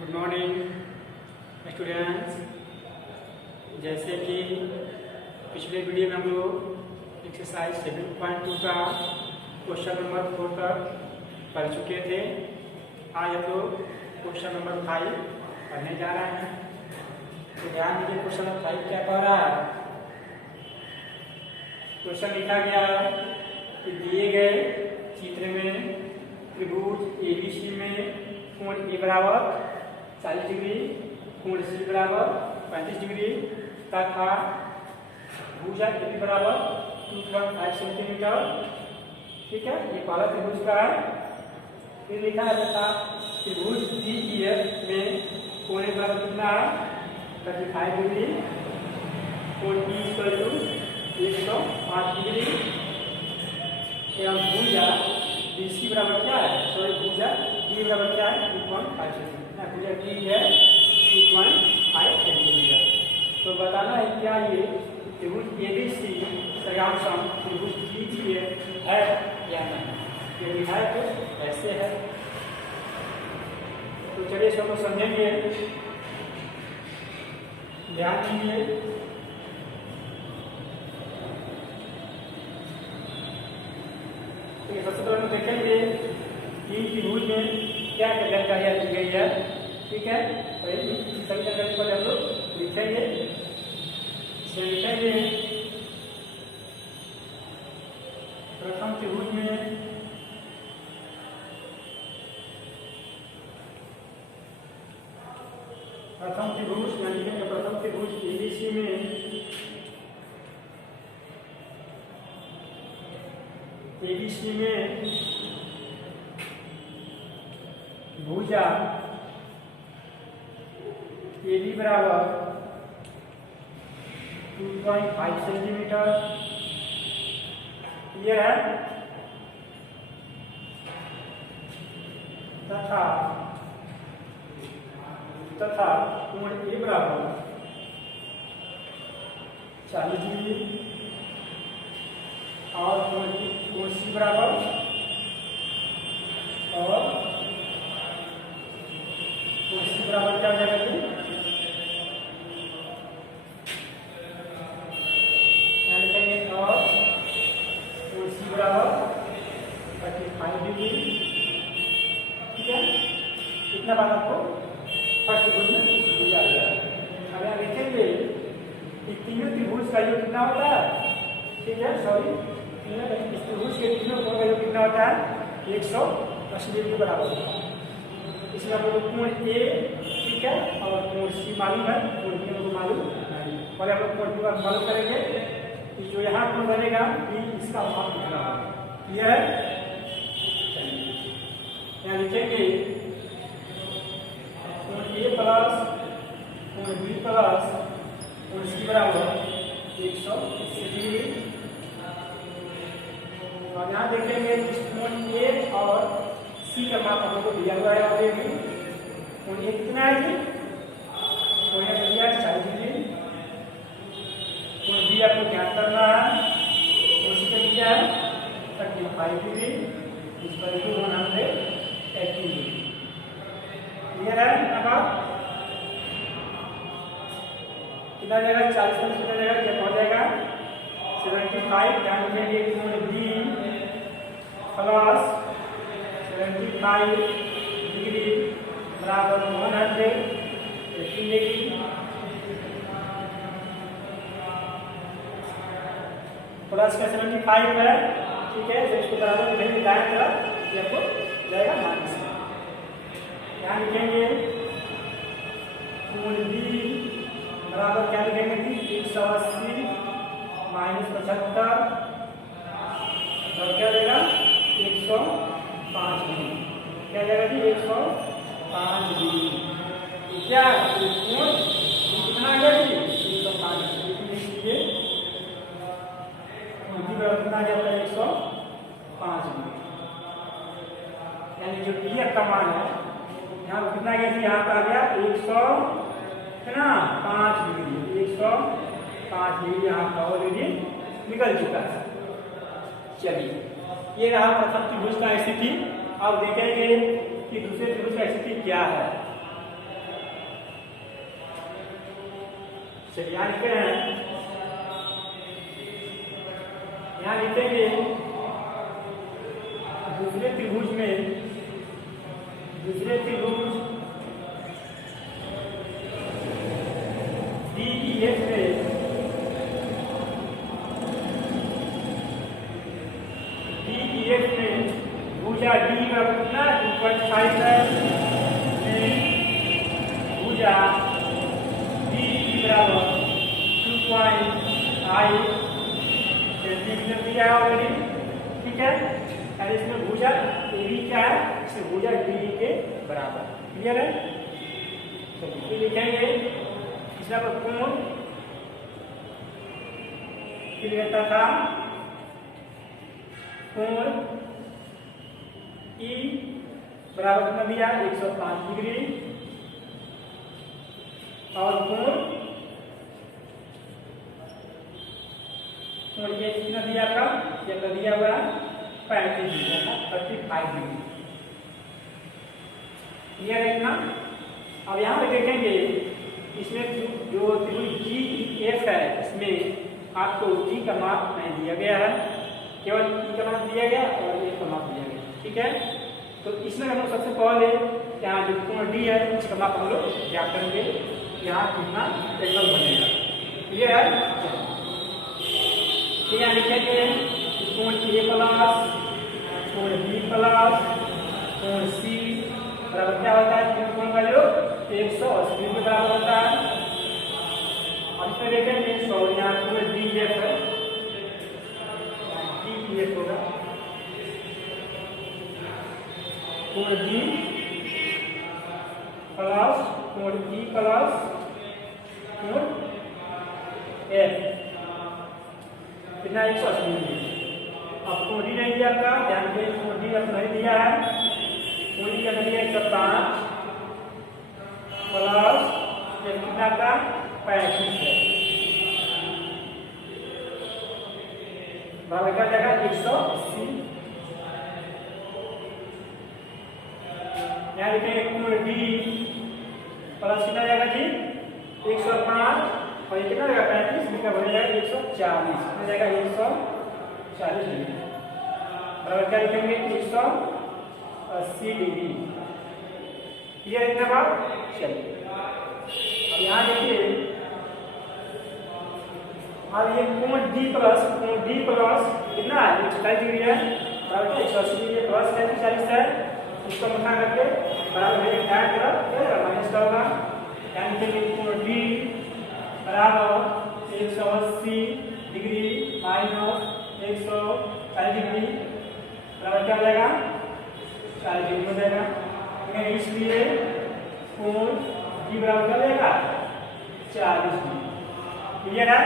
Good morning students. जैसे कि पिछले वीडियो में हम लोग एक्सरसाइज 7.2 का क्वेश्चन नंबर 4 तक पढ़ चुके थे। आज हम लोग क्वेश्चन नंबर 5 पढ़ने जा रहे हैं। तो ध्यान दीजिए, क्वेश्चन नंबर 5 क्या कह रहा है। क्वेश्चन लिखा गया है कि दिए गए चित्र में त्रिभुज ABC में कोण ए बराबर 40 डिग्री, कोण सी बराबर 35 डिग्री तथा भुजा AB बराबर 2.5 सेंटीमीटर। ठीक है, ये पहला त्रिभुज का है। फिर लिखा है तथा त्रिभुज DEF में कोण ए बराबर कितना है 35 डिग्री, कोण B = 105 डिग्री एवं भुजा BC बराबर क्या है, सॉरी भुजा D बराबर क्या है 2.5 सेंटीमीटर। भुजा D है 2.5 सेंटीमीटर। तो बताना है क्या ये त्रिभुज ABC सगाम त्रिभुज DEF है या नहीं। यदि है तो ऐसे है। तो चलिए इसको समझेंगे, ध्यान दीजिए। सबसे पहले देखेंगे इन त्रिभुज में क्या क्या जानकारियाँ दी गई है। ठीक है, तो इन सभी जानकारी पर हम लोग लिखेंगे। प्रथम त्रिभुज में प्रथम त्रिभुज ABC में भुजा AB बराबर 2.5 सेंटीमीटर यह है तथा कोण A बराबर 40 डिग्री और कोण C बराबर क्या हो जाएगा जी, यहाँ लिखेंगे और कोण C बराबर 35 डिग्री। ठीक है, इतना बात आपको फर्स्ट त्रिभुज में बुझा गया। अब यहाँ लिखेंगे कि तीनों त्रिभुज का योग कितना होता है। ठीक है, सॉरी इस त्रिभुज के तीनों कोण का योग कितना होता है 180 डिग्री बराबर होता है। इसमें आप लोग कोण A ठीक है और कोण C मालूम है, कोण B हमको मालूम नहीं। पहले हम लोग कोण B का मालूम करेंगे कि जो यहाँ कोण बनेगा B इसका मान कितना होगा। यह है, यहाँ लिखेंगे कोण A प्लस कोण B प्लस कोण C बराबर 180 डिग्री। और यहाँ देखेंगे इस कोण A और C का मान हम लोग को दिया हुआ है। ऑलरेडी कोण A कितना है जी, कोण A दिया है 40 डिग्री। कोण B आपको ज्ञात करना है, कोण C का दिया है 35 डिग्री, इस पर 180 डिग्री। क्लियर है। अब कितना जाएगा 40 में कितना जाएगा, क्या हो जाएगा 75। ध्यान रखेंगे कोण B प्लस 75 डिग्री बराबर 180 डिग्री। प्लस का 75 है। ठीक है, तो इसको बराबर नहीं दाएं तरफ ये आपको जाएगा माइनस में। ध्यान रखेंगे कोण B बराबर क्या लिखेंगे कि 180 माइनस 75 और क्या देगा 105 डिग्री। क्या जाएगा जी 105 डिग्री। क्या कोण कितना आ गया जी 105 डिग्री। कितना आ जाता है 105 डिग्री। यानी जो DF का मान है यहाँ कितना गया जी, यहाँ पर आ गया 105 डिग्री। 105 डिग्री यहाँ का ऑलरेडी निकल चुका है। चलिए, ये रहा प्रथम त्रिभुज का स्थिति। अब देखेंगे कि दूसरे त्रिभुज का स्थिति क्या है। चलिए यहाँ लिखते हैं, यहाँ लिखेंगे दूसरे त्रिभुज में, दूसरे त्रिभुज DEF में भुजा D बराबर कितना 2.5 है, भुजा DE बराबर 2.5 सेंटीमीटर दिया है ऑलरेडी, ठीक है। और इसमें भुजा AB क्या है, इसमें भुजा DE के बराबर, क्लियर है। चलिए लिखेंगे तीसरा पर कोण क्लियर था, कोण E बराबर कितना दिया 105 डिग्री, और कोण ये कितना दिया था, ये दिया हुआ 35 डिग्री, 35 डिग्री, क्लियर है इतना। अब यहाँ पे देखेंगे इसमें जो त्रिभुज DEF है, इसमें आपको G का माप नहीं दिया गया है, केवल E का माप दिया गया और A का माप दिया गया, ठीक है। तो इसमें हम लोग सबसे पहले यहाँ जो कोण D है इसका माप हम लोग क्या करेंगे, यहाँ कितना एंगल बनेगा, क्लियर है। तो यहाँ लिखेंगे कोण A प्लस, कोण B प्लस, कोण C बराबर क्या होता है, तीन कोण का योग 180 के बराबर होता है। अब इसमें देखेंगे तो यहाँ कोण DEF है, DEF होगा कोण D प्लस कोण E प्लस कोण F, कितना 180 डिग्री। अब कोण D नहीं दिया था, ध्यान दें कोण D नहीं दिया है, कोण D का दिया 105 प्लस कितना का 35 है, बराबर क्या जाएगा 180। यहाँ लिखेंगे कोण D प्लस कितना जाएगा जी 105 और ये कितना जाएगा 35, इसका बन जाएगा 140, कितना जाएगा 140 डिग्री, बराबर क्या लिखेंगे 180 डिग्री, क्लियर इतना बात। चलिए अब यहाँ देखिए, अब ये कोण D प्लस कितना है 140 डिग्री है, बराबर 180 डिग्री प्लस 40 है, इसको मथा करके बराबर में ऐड करो माइनस का होगा, यानी कि कोण D बराबर 180 डिग्री माइनस 140 डिग्री बराबर क्या हो जाएगा 40 डिग्री हो जाएगा, इसलिए कोण D बराबर क्या देगा 40 डिग्री, क्लियर है।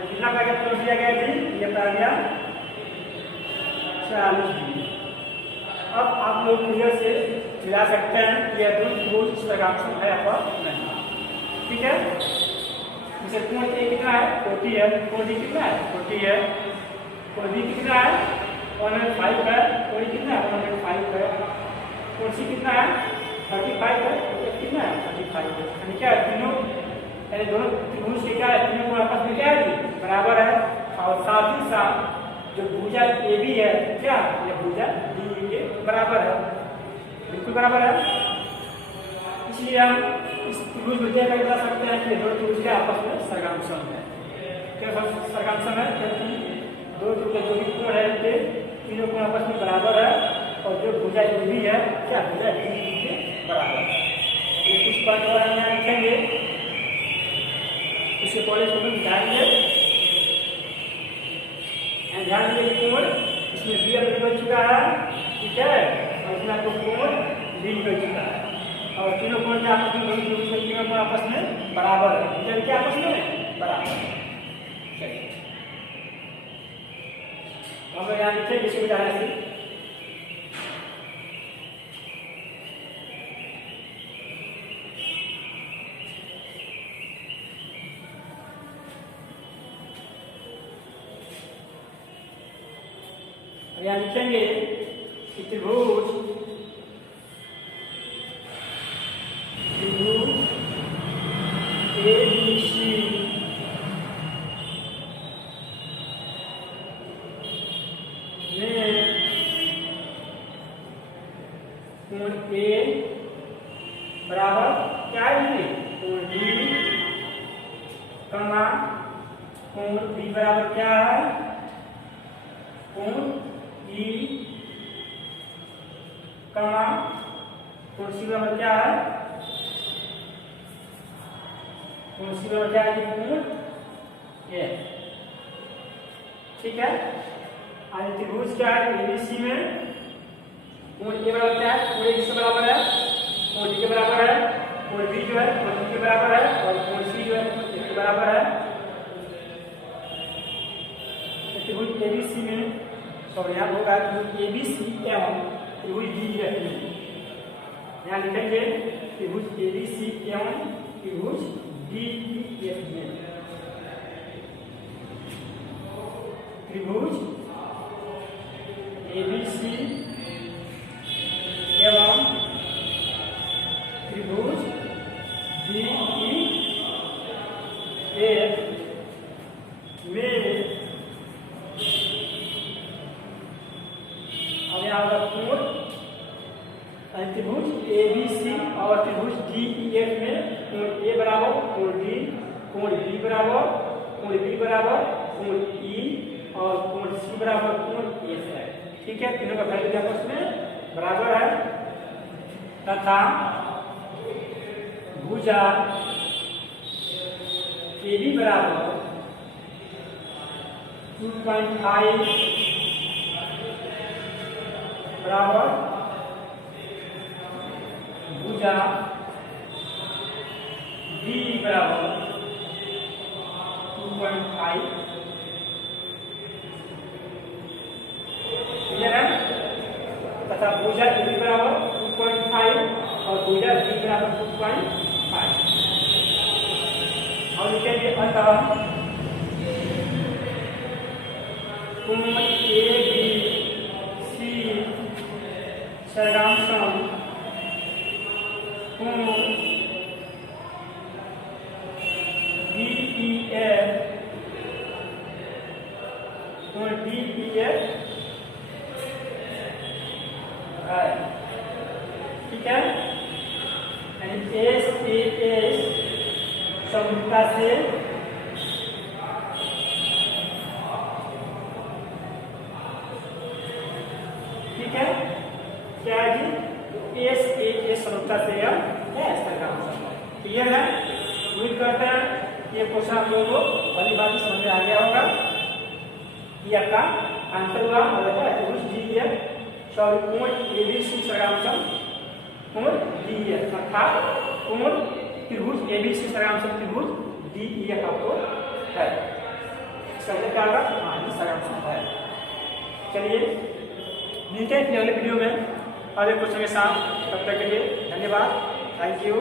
कितना पैकेट कर दिया गया जी, ये पा गया 40 डिग्री। अब आप लोग क्लियर से मिला सकते हैं कि यह दोनों त्रिभुज सर्कमफरेंस है अथवा नहीं, ठीक है। जैसे कोण A कितना है 40 है, कोण D कितना है 40 है, कोण B कितना है 105 है, कोण E कितना है 105 है, कोण C कितना है 35 है, कितना है 35 है, यानी क्या है तीनों, यानी दोनों त्रिभुज के क्या है तीनों कोण आपस में क्या है बराबर है। और साथ ही साथ जो भुजा AB है क्या ये भुजा DE के बराबर है, बिल्कुल बराबर है। इसलिए हम इस त्रिभुज को देखकर बता सकते हैं कि दो त्रिभुज के आपस में सर्कमफरेंस है, क्या सर्कमफरेंस है, क्योंकि दो त्रिभुज के जो भी कोण है उनके तीनों कोण आपस में बराबर है, और जो भुजा AB है क्या भुजा DE के बराबर है। ये कुछ पॉइंट और हम यहाँ लिखेंगे, इसके पहले हम ध्यान दें कोण इसमें B निकल चुका है, ठीक है, और इसमें आपको कोण D निकल चुका है, और तीनों कोण के आपस में तीनों कोण आपस में बराबर है, जब क्या आपस में बराबर। चलिए हम यहाँ लिखेंगे इसको उदाहरण से, यहाँ लिखेंगे कि त्रिभुज ABC बराबर क्या है, कोण डी कमा कोण बी बराबर क्या है, कोण ई कमा कोण सी बराबर क्या है, कोण सी बराबर क्या है, कोण ए। ठीक है, आज त्रिभुज क्या है एबीसी में कोण ए बराबर क्या है, कोण ए से बराबर है, कोण डी के बराबर है, कोण बी जो है कोण डी के बराबर है, और कोण सी जो है कोण ए के बराबर है। त्रिभुज एबीसी में सॉरी यहाँ होगा त्रिभुज एबीसी एवं त्रिभुज डीईएफ में, यहाँ लिखेंगे त्रिभुज एबीसी एवं त्रिभुज डीईएफ में। त्रिभुज एबीसी एवं त्रिभुज डीईएफ में अब यहाँ होगा कोण, त्रिभुज एबीसी और त्रिभुज डीईएफ में कोण ए बराबर कोण डी, कोण बी बराबर कोण बी बराबर कोण ई और कोण सी बराबर कोण ए है। ठीक है, तीनों का वैल्यू आपस में बराबर है तथा भुजा AB बराबर 2.5 बराबर भुजा B बराबर 2.5 क्लियर है, तथा भुजा AB बराबर 2.5 और भुजा B बराबर 2.5 और लिखेंगे अतः कोण ABC सर्गांशम कोण DEF कोण DEF है। ठीक है, SAS समरूपता से ठीक है क्या है जी, SAS समरूपता से यह क्लियर है। उम्मीद करते हैं ये क्वेश्चन आप लोगों को भली बात समझ में आ गया होगा कि आपका आंसर हुआ त्रिभुज डीईएफ सॉरी कोण एबीसी सर्गांशम कोण डीईएफ अर्थात कोण त्रिभुज एबीसी सर्गांशम त्रिभुज डीईएफ आपको है, समझ क्या होगा, हाँ ये सर्गांशम है। चलिए मिलते हैं अगले वीडियो में अगले क्वेश्चन के साथ, तब तक के लिए धन्यवाद, थैंक यू।